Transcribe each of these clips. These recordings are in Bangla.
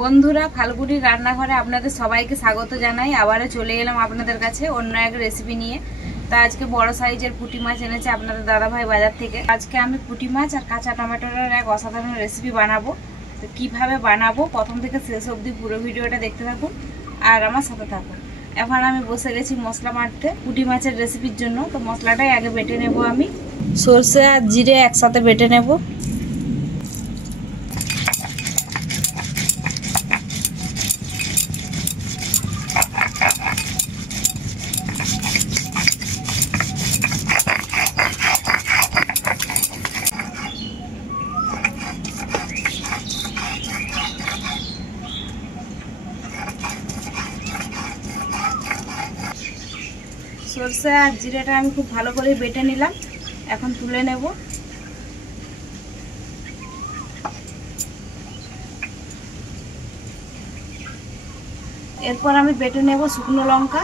বন্ধুরা, ফাল্গুনির রান্নাঘরে আপনাদের সবাইকে স্বাগত জানাই। আবারও চলে এলাম আপনাদের কাছে অন্য এক রেসিপি নিয়ে। তা আজকে বড় সাইজের পুঁটি মাছ এনেছে আপনাদের দাদাভাই বাজার থেকে। আজকে আমি পুঁটি মাছ আর কাঁচা টমেটোর এক অসাধারণ রেসিপি বানাবো। তো কীভাবে বানাবো প্রথম থেকে শেষ অবধি পুরো ভিডিওটা দেখতে থাকুন আর আমার সাথে থাকুন। এখন আমি বসে গেছি মশলা বাটতে পুঁটি মাছের রেসিপির জন্য। তো মশলাটাই আগে বেটে নেব। আমি সরষে আর জিরে একসাথে বেটে নেব। সরষে আর জিরেটা আমি খুব ভালো করে বেটে নিলাম। এখন তুলে নেব। এরপর আমি বেটে নেব শুকনো লঙ্কা,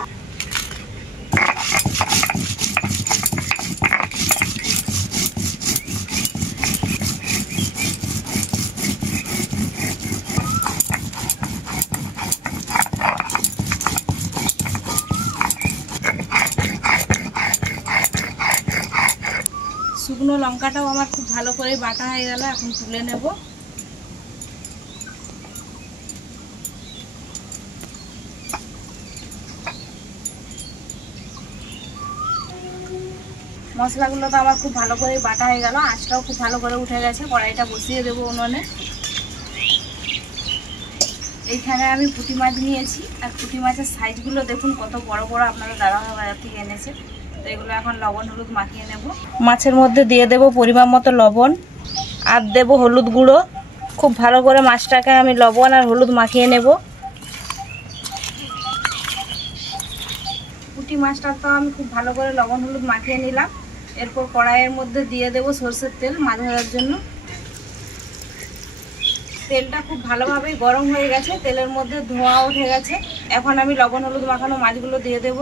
শুকনো লঙ্কাটাও আমার খুব ভালো করে বাটা হয়ে গেল। এখন তুলে নেব। মশলাগুলো তো আমার খুব ভালো করে বাটা হয়ে গেল। আঁচটাও খুব ভালো করে উঠে গেছে। কড়াইটা বসিয়ে দেবো উনুনে। এইখানে আমি পুঁটি মাছ নিয়েছি আর পুঁটি মাছের সাইজগুলো দেখুন কত বড় বড় আপনারা দাদাভাই বাজার থেকে এনেছে। তো এগুলো এখন লবণ হলুদ মাখিয়ে নেব। মাছের মধ্যে দিয়ে দেব পরিমাণ মতো লবণ আর দেব হলুদ গুঁড়ো। খুব ভালো করে মাছটাকে আমি লবণ আর হলুদ মাখিয়ে নেব। পুঁটি মাছটা তো আমি খুব ভালো করে লবণ হলুদ মাখিয়ে নিলাম। এরপর কড়াইয়ের মধ্যে দিয়ে দেব সরষের তেল মাছ ভাজার জন্য। তেলটা খুব ভালোভাবে গরম হয়ে গেছে। তেলের মধ্যে ধোঁয়া উঠে গেছে। এখন আমি লবণ হলুদ মাখানো মাছগুলো দিয়ে দেব।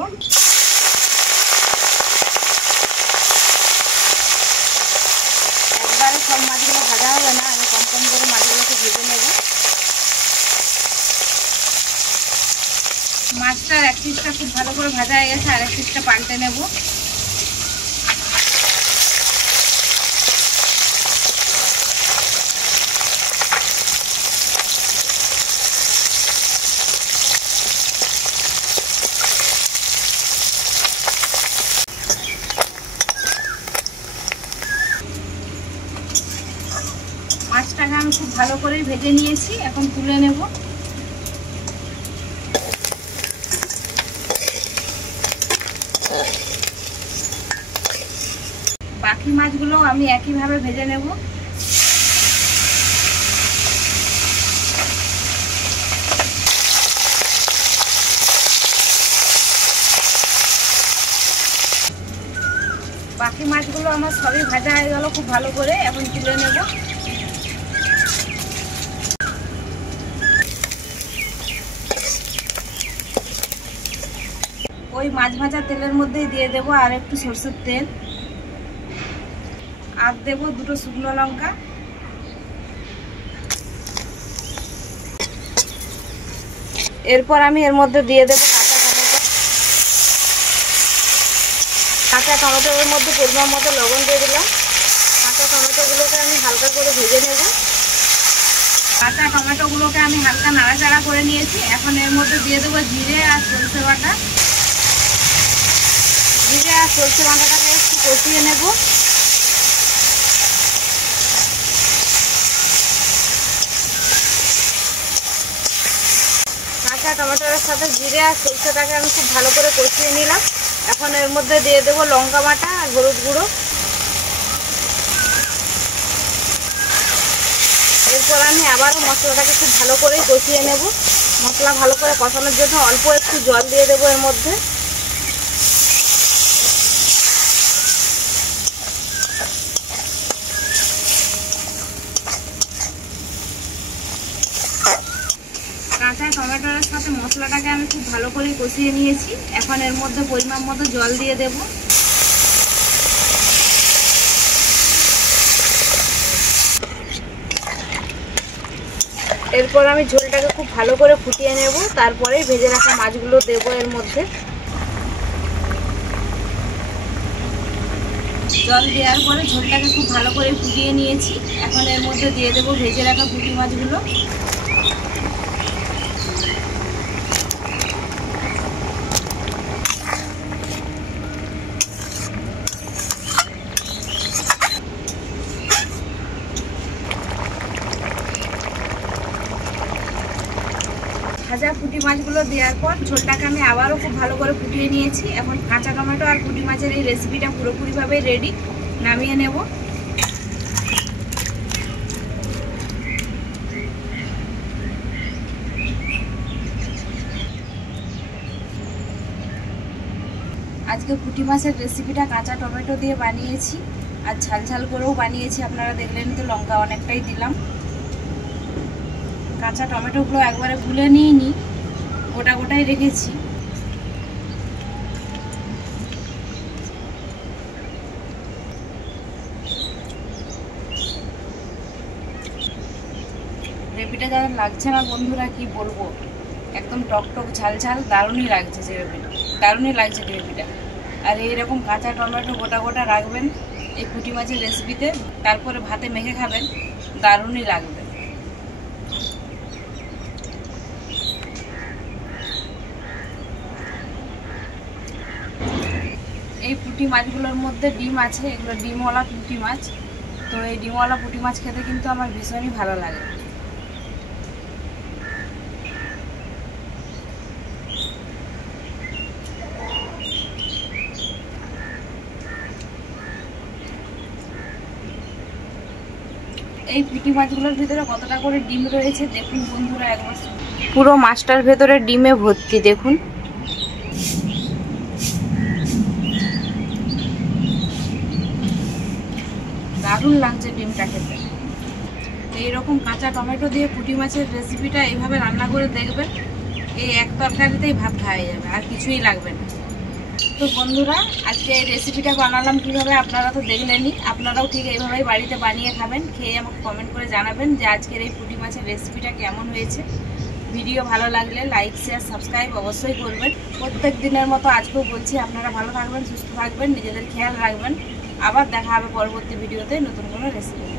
একবারে সব মাছগুলো ভাজা হবে না, আমি কম কম করে মাছগুলোকে ভেজে নেব। মাছটার এক পিসটা খুব ভালো করে ভাজা হয়ে গেছে, আর এক পিসটা পাল্টে নেব। মাছটাকে আমি খুব ভালো করে ভেজে নিয়েছি। এখন তুলে নেব। বাকি মাছগুলো আমি একইভাবে ভেজে নেব। বাকি মাছগুলো আমার সবই ভাজা হয়ে গেল খুব ভালো করে। এখন তুলে নেব। ওই মাছ ভাজা তেলের মধ্যেই দিয়ে দেব আর একটু সরষের তেল, আর দেব দুটো শুকনো লঙ্কা। এরপর আমি এর মধ্যে দিয়ে দেব কাঁচা টমেটো। এর মধ্যে পরিমাণ মতো লবণ দিয়ে দিলাম। কাঁচা টমেটোগুলোকে আমি হালকা করে ভেজে নেব। কাঁচা টমেটোগুলোকে আমি হালকা নাড়াচাড়া করে নিয়েছি। এখন এর মধ্যে দিয়ে দেবো জিরে আর সরষে বাটা। জিরে আর সরষে বাটাটাকে একটু কষিয়ে নেব। কাঁচা টমেটোর সাথে জিরে আর সরষেটাকে আমি খুব ভালো করে কষিয়ে নিলাম। এখন এর মধ্যে দিয়ে দেবো লঙ্কা বাটা আর হলুদ গুঁড়ো। এরপর আমি আবারও মশলাটাকে খুব ভালো করে কষিয়ে নেব। মশলা ভালো করে কষানোর জন্য অল্প একটু জল দিয়ে দেবো এর মধ্যে। কাঁচা টমেটোর সাথে মশলাটাকে আমি খুব ভালো করে কষিয়ে নিয়েছি। এখন এর মধ্যে পরিমাণ মতো জল দিয়ে দেব। এরপর আমি ঝোলটাকে খুব ভালো করে ফুটিয়ে নেব, তারপরে ভেজে রাখা মাছগুলো দেবো এর মধ্যে। জল দেওয়ার পরে ঝোলটাকে খুব ভালো করে ফুটিয়ে নিয়েছি। এখন এর মধ্যে দিয়ে দেবো ভেজে রাখা পুঁটি মাছগুলো। ভাজা পুঁটি মাছগুলো দেওয়ার পর ঝোলটাকে আমি আবারও খুব ভালো করে ফুটিয়ে নিয়েছি। এখন কাঁচা টমেটো আর পুঁটি মাছের এই রেসিপিটা পুরোপুরিভাবে রেডি, নামিয়ে নেব। আজকে পুঁটি মাছের রেসিপিটা কাঁচা টমেটো দিয়ে বানিয়েছি, আর ঝাল ঝাল করেও বানিয়েছি। আপনারা দেখলেন তো, লঙ্কা অনেকটাই দিলাম। কাঁচা টমেটোগুলো একবারে গুলে নিয়ে নিই, গোটা গোটাই রেখেছি। গ্রেভিটা যারা লাগছে না বন্ধুরা, কি বলবো, একদম টক টক ঝাল ঝাল, দারুণই লাগছে গ্রেভিটা, দারুণই লাগছে গ্রেভিটা। আর এইরকম কাঁচা টমেটো গোটা গোটা রাখবেন এই পুঁটি মাছের রেসিপিতে, তারপরে ভাতে মেখে খাবেন, দারুণই লাগবে। এই পুঁটি মাছগুলোর মধ্যে ডিম আছে, এগুলো ডিমওয়ালা পুঁটি মাছ। তো এই ডিমওয়ালা পুঁটি মাছ খেতে কিন্তু আমার ভীষণই ভালো লাগে। এই পুঁটি মাছগুলোর ভিতরে কতটা করে ডিম রয়েছে দেখুন বন্ধুরা, একবার পুরো মাছটার ভেতরে ডিমে ভর্তি। দেখুন, দারুণ লাগছে ডিমটা খেতে। এইরকম কাঁচা টমেটো দিয়ে পুঁটি মাছের রেসিপিটা এইভাবে রান্না করে দেখবেন, এই এক তরকারিতেই ভাত খাওয়া যাবে, আর কিছুই লাগবে না। তো বন্ধুরা, আজকে এই রেসিপিটা বানালাম কিভাবে আপনারা তো দেখলেনই। আপনারাও ঠিক এইভাবেই বাড়িতে বানিয়ে খাবেন, খেয়ে আমাকে কমেন্ট করে জানাবেন যে আজকের এই পুঁটি মাছের রেসিপিটা কেমন হয়েছে। ভিডিও ভালো লাগলে লাইক শেয়ার সাবস্ক্রাইব অবশ্যই করবেন। প্রত্যেক দিনের মতো আজকেও বলছি, আপনারা ভালো থাকবেন, সুস্থ থাকবেন, নিজেদের খেয়াল রাখবেন। আবার দেখা হবে পরবর্তী ভিডিওতে নতুন কোনো রেসিপি।